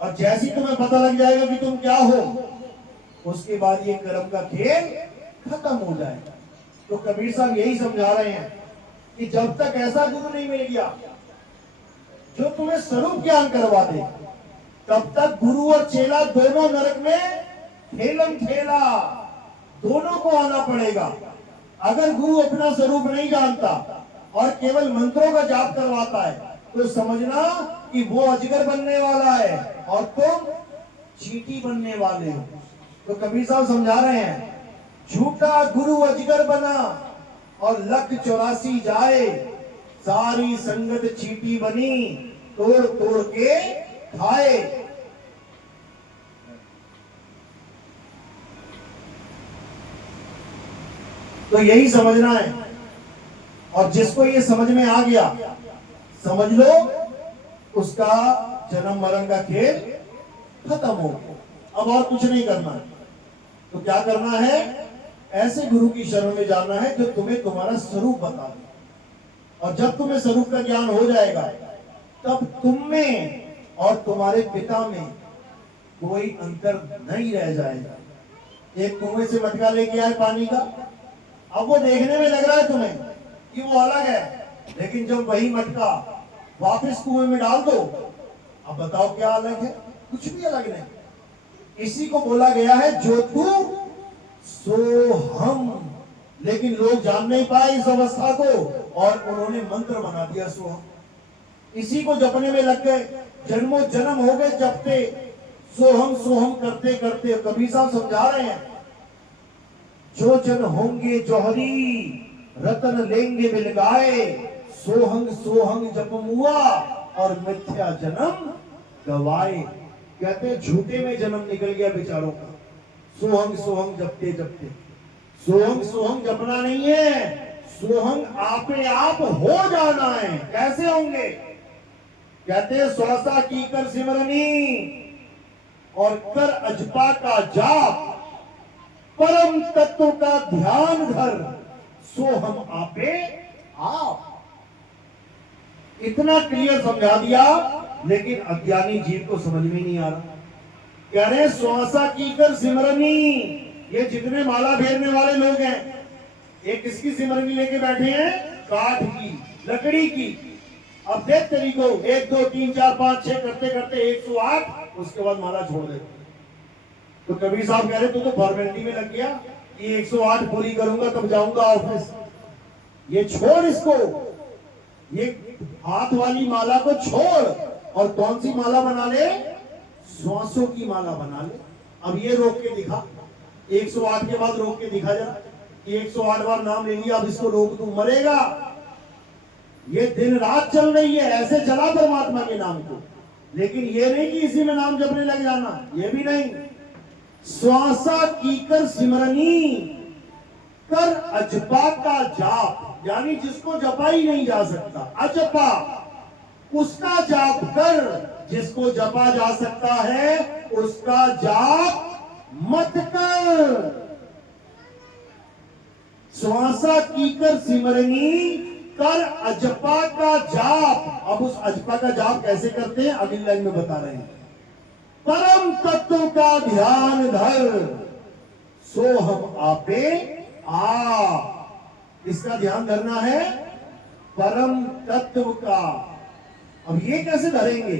और जैसे ही तुम्हें पता लग जाएगा कि तुम क्या हो, उसके बाद ये कर्म का खेल खत्म हो जाएगा। तो कबीर साहब यही समझा रहे हैं कि जब तक ऐसा गुरु नहीं मिल गया जो तुम्हें स्वरूप ज्ञान करवा दे, तब तक गुरु और चेला दोनों नरक में खेलम खेला, दोनों को आना पड़ेगा। अगर गुरु अपना स्वरूप नहीं जानता और केवल मंत्रों का जाप करवाता है तो समझना कि वो अजगर बनने वाला है और तुम चींटी बनने वाले हो। तो कबीर साहब समझा रहे हैं, झूठा गुरु अजगर बना और 184 जाए, सारी संगत चींटी बनी, तोड़ तोड़ के खाए। तो यही समझना है। और जिसको ये समझ में आ गया, समझ लो उसका जन्म मरण का खेल खत्म हो गया। अब और कुछ नहीं करना है। तो क्या करना है? ऐसे गुरु की शरण में जाना है जो तुम्हें तुम्हारा स्वरूप बता दे। और जब तुम्हें स्वरूप का ज्ञान हो जाएगा, तब तुम में और तुम्हारे पिता में कोई अंतर नहीं रह जाएगा। एक कुएं से मटका लेके आए पानी का, अब वो देखने में लग रहा है तुम्हें कि वो अलग है, लेकिन जब वही मटका वापस कुएं में डाल दो, अब बताओ क्या अलग है? कुछ भी अलग नहीं। इसी को बोला गया है जो तू सो हम। लेकिन लोग जान नहीं पाए इस अवस्था को, और उन्होंने मंत्र बना दिया सो हम। इसी को जपने में लग गए, जन्मों जन्म हो गए जपते, सोहम करते करते। कबीर साहब समझा रहे हैं, जो जन होंगे जौहरी रतन लेंगे मिल गाए, सोहंग जप मुआ और मिथ्या जन्म गवाए। कहते हैं झूठे में जन्म निकल गया बेचारों का, सोहंग जपते जपते। सोहंग जपना नहीं है, सोहंग आपे आप हो जाना है। कैसे होंगे? कहते स्वासा की कर सिमरनी और कर अजपा का जाप, परम तत्व का ध्यान धर, सो हम आपे आप। इतना क्लियर समझा दिया, लेकिन अज्ञानी जीव को समझ में नहीं आ रहा। कह रहे स्वासा की कर सिमरनी, ये जितने माला फेरने वाले लोग हैं, ये किसकी सिमरनी लेके बैठे हैं? काठ की, लकड़ी की। अब देख तरीको 1 2 3 4 5 6 करते करते 108, उसके बाद माला छोड़ दे। तो कबीर साहब कह रहे तू तो फॉर्मेलिटी में लग गया, ये 108 पूरी करूंगा तब जाऊंगा ऑफिस। ये छोड़ इसको, ये हाथ वाली माला को छोड़, और कौन सी माला बना ले? श्वासों की माला बना ले। अब ये रोक के दिखा, 108 के बाद रोक के दिखा जरा, 108 बार नाम ले लिया, अब इसको रोक दूं, मरेगा। ये दिन रात चल रही है, ऐसे चला परमात्मा के नाम को। लेकिन ये नहीं कि इसी में नाम जपने लग जाना, ये भी नहीं। श्वासा की कर सिमरनी, कर अजपा का जाप, यानी जिसको जपा ही नहीं जा सकता, अजपा, उसका जाप कर। जिसको जपा जा सकता है उसका जाप मत कर। श्वासा की कर सिमरनी, कर अजपा का जाप। अब उस अजपा का जाप कैसे करते हैं अगली लाइन में बता रहे हैं। परम तत्व का ध्यान धर, सो हम आपे आप। इसका ध्यान धरना है, परम तत्व का। अब ये कैसे धरेंगे?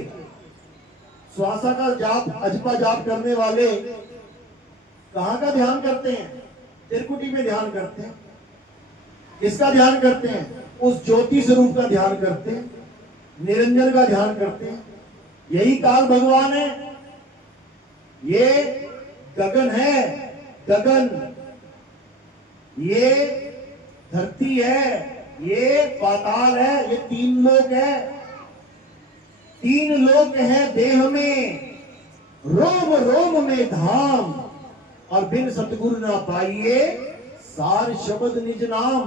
श्वासा का जाप, अजपा जाप करने वाले कहां का ध्यान करते हैं? त्रिकुटी में ध्यान करते हैं। किसका ध्यान करते हैं? उस ज्योति स्वरूप का ध्यान करते हैं, निरंजन का ध्यान करते हैं। यही काल भगवान है। ये गगन है, गगन, ये धरती है, ये पाताल है, ये 3 लोक है। 3 लोक है देह में, रोम रोम में धाम, और बिन सतगुरु ना पाइए सार शब्द निज नाम।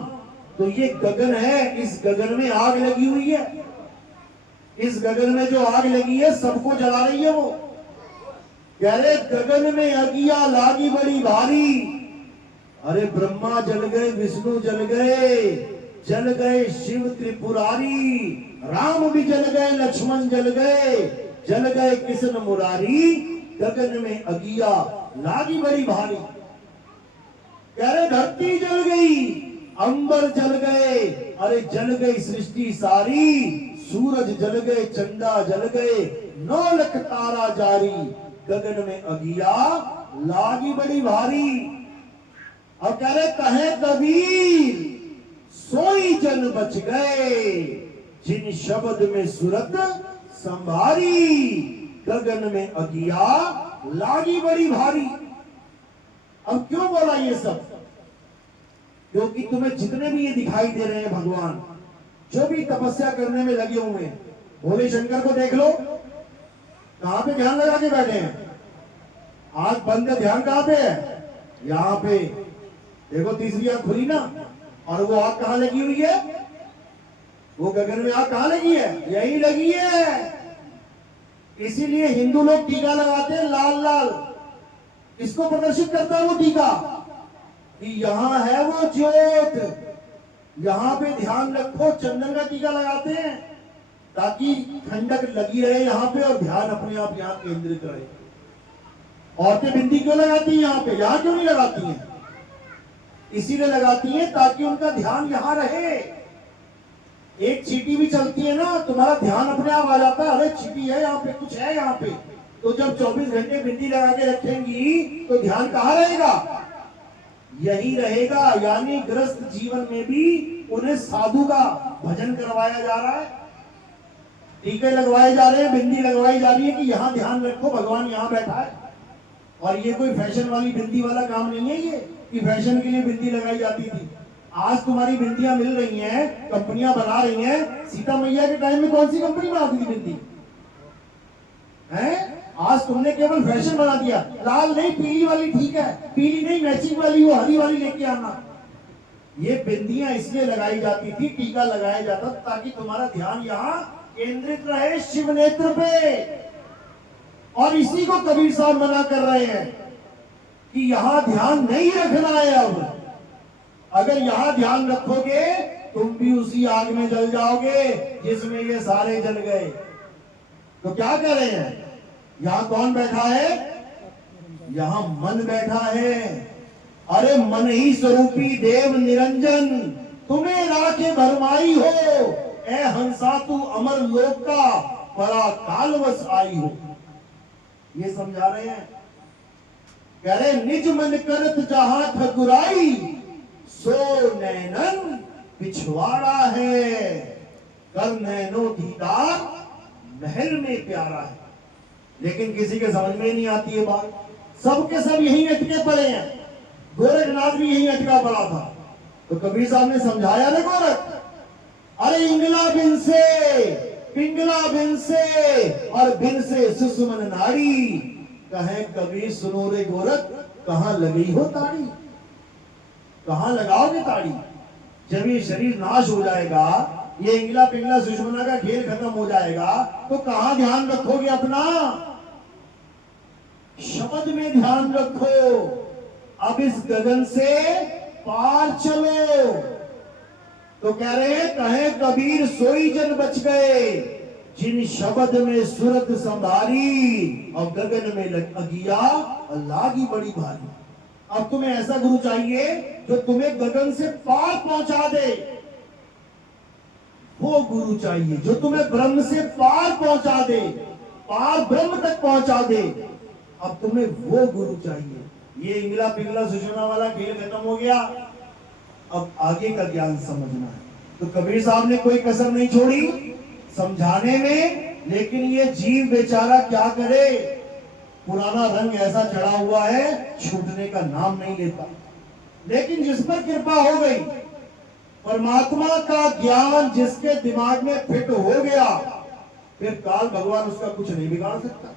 तो ये गगन है, इस गगन में आग लगी हुई है। इस गगन में जो आग लगी है सबको जला रही है। वो कह रहे गगन में अगिया लागी बड़ी भारी। अरे ब्रह्मा जल गए, विष्णु जल गए शिव त्रिपुरारी, राम भी जल गए, लक्ष्मण जल गए कृष्ण मुरारी। गगन में अगिया लागी बड़ी भारी। कह रहे धरती जल गई, अंबर जल गए, अरे जल गई सृष्टि सारी। सूरज जल गए, चंदा जल गए, 9 लाख तारा जारी। गगन में अगिया लागी बड़ी भारी। अब कह रहे कहे कबीर सोई जन बच गए, जिन शब्द में सूरत संभारी। गगन में अगिया लागी बड़ी भारी। अब क्यों बोला ये सब? क्योंकि तुम्हें जितने भी ये दिखाई दे रहे हैं भगवान, जो भी तपस्या करने में लगे हुए हैं, भोले शंकर को देख लो, कहां पे ध्यान लगा के बैठे हैं। आंख बंद है, ध्यान कहां पे है? यहां पे। देखो तीसरी आंख खुली ना, और वो आंख कहां लगी हुई है? वो गगन में आंख कहां लगी है? यही लगी है। इसीलिए हिंदू लोग टीका लगाते हैं लाल लाल। इसको प्रदर्शित करता है वो टीका कि यहां है वो ज्योत, यहां पे ध्यान रखो। चंदन का टीका लगाते हैं ताकि ठंडक लगी रहे यहां पे और ध्यान अपने आप यहां केंद्रित रहे। औरतें बिंदी क्यों लगाती हैं यहां पे? यहां क्यों नहीं लगाती हैं? इसीलिए लगाती हैं ताकि उनका ध्यान यहां रहे। एक चींटी भी चलती है ना, तुम्हारा ध्यान अपने आप आ जाता है, अरे चींटी है यहाँ पे, कुछ है यहाँ पे। तो जब 24 घंटे बिंदी लगा के रखेंगी तो ध्यान कहाँ रहेगा? यही रहेगा। यानी ग्रस्त जीवन में भी उन्हें साधु का भजन करवाया जा रहा है, टीके लगवाए जा रहे हैं, बिंदी लगवाई जा रही है कि यहाँ ध्यान रखो, भगवान यहाँ बैठा है। और ये कोई फैशन वाली बिंदी वाला काम नहीं है ये कि फैशन के लिए बिंदी लगाई जाती थी। आज तुम्हारी बिंदियां मिल रही हैं, कंपनियां बना रही हैं। सीता मैया के टाइम में कौन सी कंपनी बनाती थी बिंदी? हैं? आज तुमने केवल फैशन बना दिया। लाल नहीं, पीली वाली ठीक है, पीली नहीं, मैचिंग वाली वो हरी वाली लेके आना। ये बिंदियां इसलिए लगाई जाती थी, टीका लगाया जाता ताकि तुम्हारा ध्यान यहाँ केंद्रित रहे शिव नेत्र पे। और इसी को कबीर साहब मना कर रहे हैं कि यहां ध्यान नहीं रखना है। अब अगर यहां ध्यान रखोगे तुम भी उसी आग में जल जाओगे जिसमें ये सारे जल गए। तो क्या कर रहे हैं? यहां कौन बैठा है? यहां मन बैठा है। अरे मन ही स्वरूपी देव निरंजन, तुम्हें राखे भरमाई हो, ए हंसा तू अमर लोक का बड़ा कालवश आई हो। ये समझा रहे हैं। कह रहे निज मन करत जहां ठकुराई, सो नैनन पिछवाड़ा है, कर नैनो दीदार महल में प्यारा है। लेकिन किसी के समझ में नहीं आती है बात। सबके सब यही अटके पड़े हैं। गोरखनाथ भी यही अटका पड़ा था। तो कबीर साहब ने समझाया ना गोरख, अरे इंगला बिन से, पिंगला बिन से, और बिन से सुसुमन नाड़ी, कहे कबीर सुनो रे गोरख, कहां लगी हो ताड़ी? कहां लगाओगे ताड़ी? जब ये शरीर नाश हो जाएगा, ये इंगला पिंगला सुषमना का खेल खत्म हो जाएगा, तो कहां ध्यान रखोगे अपना? शब्द में ध्यान रखो। अब इस गगन से पार चलो। तो कह रहे हैं, कहे कबीर सोई जन बच गए, जिन शब्द में सूरत संभारी, और गगन में अगिया अल्लाह की बड़ी भारी। अब तुम्हें ऐसा गुरु चाहिए जो तुम्हें गगन से पार पहुंचा दे। वो गुरु चाहिए जो तुम्हें ब्रह्म से पार पहुंचा दे, पार ब्रह्म तक पहुंचा दे। अब तुम्हें वो गुरु चाहिए। ये इंगला पिंगला सुषमा वाला खेल खत्म हो गया। अब आगे का ज्ञान समझना है। तो कबीर साहब ने कोई कसर नहीं छोड़ी समझाने में। लेकिन ये जीव बेचारा क्या करे? पुराना रंग ऐसा चढ़ा हुआ है, छूटने का नाम नहीं लेता। लेकिन जिस पर कृपा हो गई, परमात्मा का ज्ञान जिसके दिमाग में फिट हो गया, फिर काल भगवान उसका कुछ नहीं बिगाड़ सकता।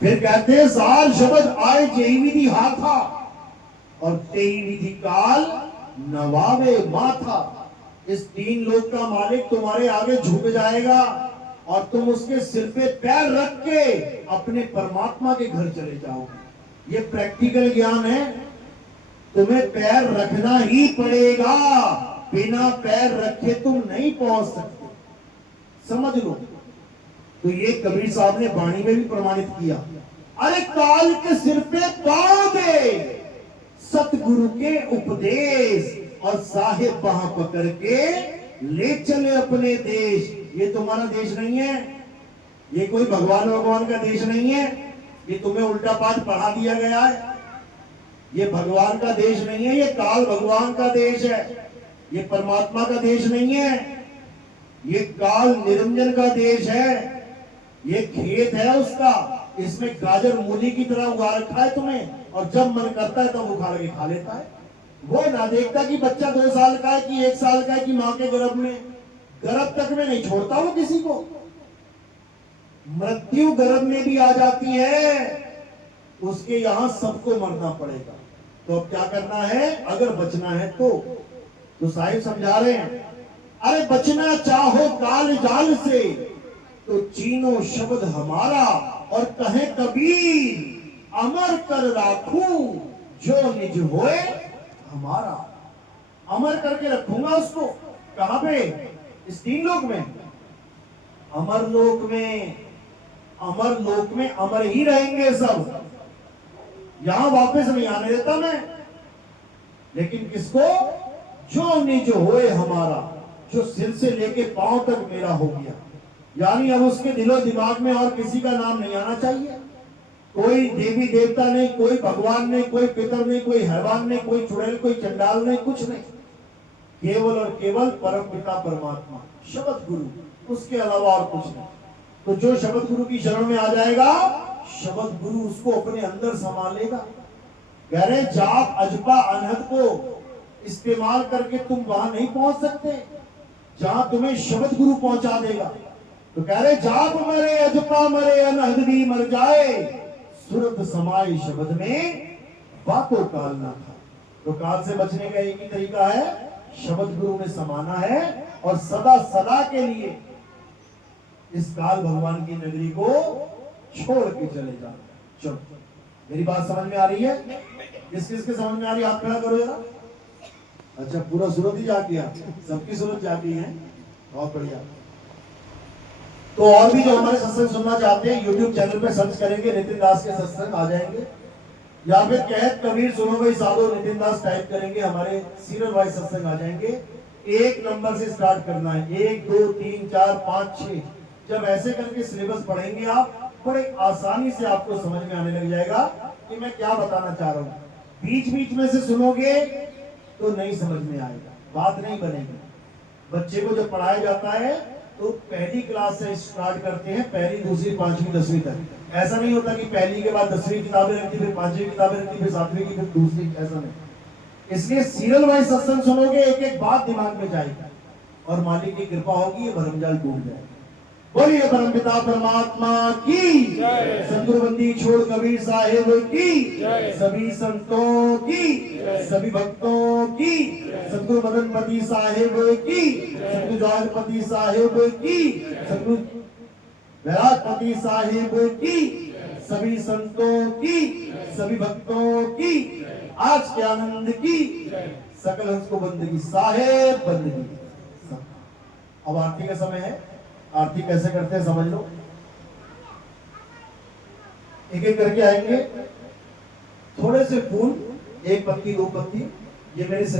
फिर कहते सार शब्द आए जेई विधि हाथा, और तेई विधि काल नवावे माथा। इस तीन लोक का मालिक तुम्हारे आगे झुक जाएगा और तुम उसके सिर पे पैर रख के अपने परमात्मा के घर चले जाओगे। ये प्रैक्टिकल ज्ञान है। तुम्हें पैर रखना ही पड़ेगा, बिना पैर रखे तुम नहीं पहुंच सकते। समझ लो। तो ये कबीर साहब ने वाणी में भी प्रमाणित किया। अरे काल के सिर पे पांव दे, सतगुरु के उपदेश, और साहिब वहां पकड़ के ले चले अपने देश। ये तुम्हारा देश नहीं है, ये कोई भगवान का देश नहीं है, ये तुम्हें उल्टा पाठ पढ़ा दिया गया है। ये भगवान का देश नहीं है, ये काल भगवान का देश है। ये परमात्मा का देश नहीं है, ये काल निरंजन का देश है। ये खेत है उसका, इसमें गाजर मूली की तरह उगा रखा है तुम्हें, और जब मन करता है तब उखाड़ के खा लेता है। वो ना देखता कि बच्चा 2 साल का है कि 1 साल का है कि मां के गर्भ में, गर्भ तक में नहीं छोड़ता वो किसी को। मृत्यु गर्भ में भी आ जाती है, उसके यहां सबको मरना पड़ेगा। तो अब क्या करना है, अगर बचना है तो साहिब समझा रहे हैं, अरे बचना चाहो काल जाल से तो चीनो शब्द हमारा, और कहे कबीर अमर कर राखूं जो निज होए हमारा। अमर करके रखूंगा उसको। कहां पे? इस तीन लोक में। अमर लोक में, अमर लोक में अमर ही रहेंगे सब, यहां वापस नहीं आने देता मैं। लेकिन किसको? जो निज होए हमारा, जो सिर से लेके पांव तक मेरा हो गया। यानी अब उसके दिलो दिमाग में और किसी का नाम नहीं आना चाहिए। कोई देवी देवता नहीं, कोई भगवान नहीं, कोई पितर नहीं, कोई हैवान नहीं, कोई चुड़ैल, कोई चंडाल नहीं, कुछ नहीं। केवल और केवल परम पिता परमात्मा शब्द गुरु, उसके अलावा और कुछ नहीं। तो जो शब्द गुरु की शरण में आ जाएगा, शब्द गुरु उसको अपने अंदर संभालेगा। कह रहे जाप अजपा अनहद को इस्तेमाल करके तुम वहां नहीं पहुंच सकते जहां तुम्हें शब्द गुरु पहुंचा देगा। तो कह रहे जाप मरे अजपा मरे अनहद भी मर जाए, सुरत समाई शब्द में बातों काल ना था। तो काल से बचने का एक ही तरीका है, शब्द गुरु में समाना है और सदा सदा के लिए इस काल भगवान की नगरी को छोड़ के चले जाना। चलो, मेरी बात समझ में आ रही है? किस किस के समझ में आ रही है? हाथ खड़ा करो जरा। अच्छा, पूरा सूरत ही जा किया, सबकी सूरत जाती है, बहुत बढ़िया। तो और भी जो हमारे सत्संग सुनना चाहते हैं, YouTube चैनल पे सर्च करेंगे नितिन दास के सत्संग आ जाएंगे, या फिर कहत कबीर सुनो भाई साधो नितिन दास टाइप करेंगे, हमारे सीरियल वाइज सत्संग आ जाएंगे। एक नंबर से स्टार्ट करना है, 1 2 3 4 5 6। जब ऐसे करके सिलेबस पढ़ेंगे आप, बड़े आसानी से आपको समझ में आने लग जाएगा कि मैं क्या बताना चाह रहा हूँ। बीच बीच में से सुनोगे तो नहीं समझ में आएगा, बात नहीं बनेगी। बच्चे को जब पढ़ाया जाता है तो पहली क्लास से स्टार्ट करते हैं, पहली दूसरी पांचवी 10वीं तक। ऐसा नहीं होता कि पहली के बाद 10वीं किताबें रखती, फिर 5वीं किताबें रखती, फिर 7वीं की, फिर दूसरी, ऐसा नहीं। इसलिए सीरियल वाइज सत्संग सुनोगे, एक एक बात दिमाग में जाएगी और मालिक की कृपा होगी, ये भरमजाल टूट जाएगा। बोलिए परम पिता परमात्मा की, सदगुरु बंदी छोड़ कबीर साहेब की, सभी संतों की, सभी भक्तों की, सदगुरु मदनपति साहेब की, सदगुरु जौहरपति साहेब की, सदगुरु वैरागपति साहेब की, सभी संतों की, सभी भक्तों की, आज के आनंद की, सकल हंस को बंदगी साहेब बंदगी। अब आरती का समय है। आरती कैसे करते हैं समझ लो, एक एक करके आएंगे। थोड़े से फूल, 1 पत्ती 2 पत्ती, ये मेरे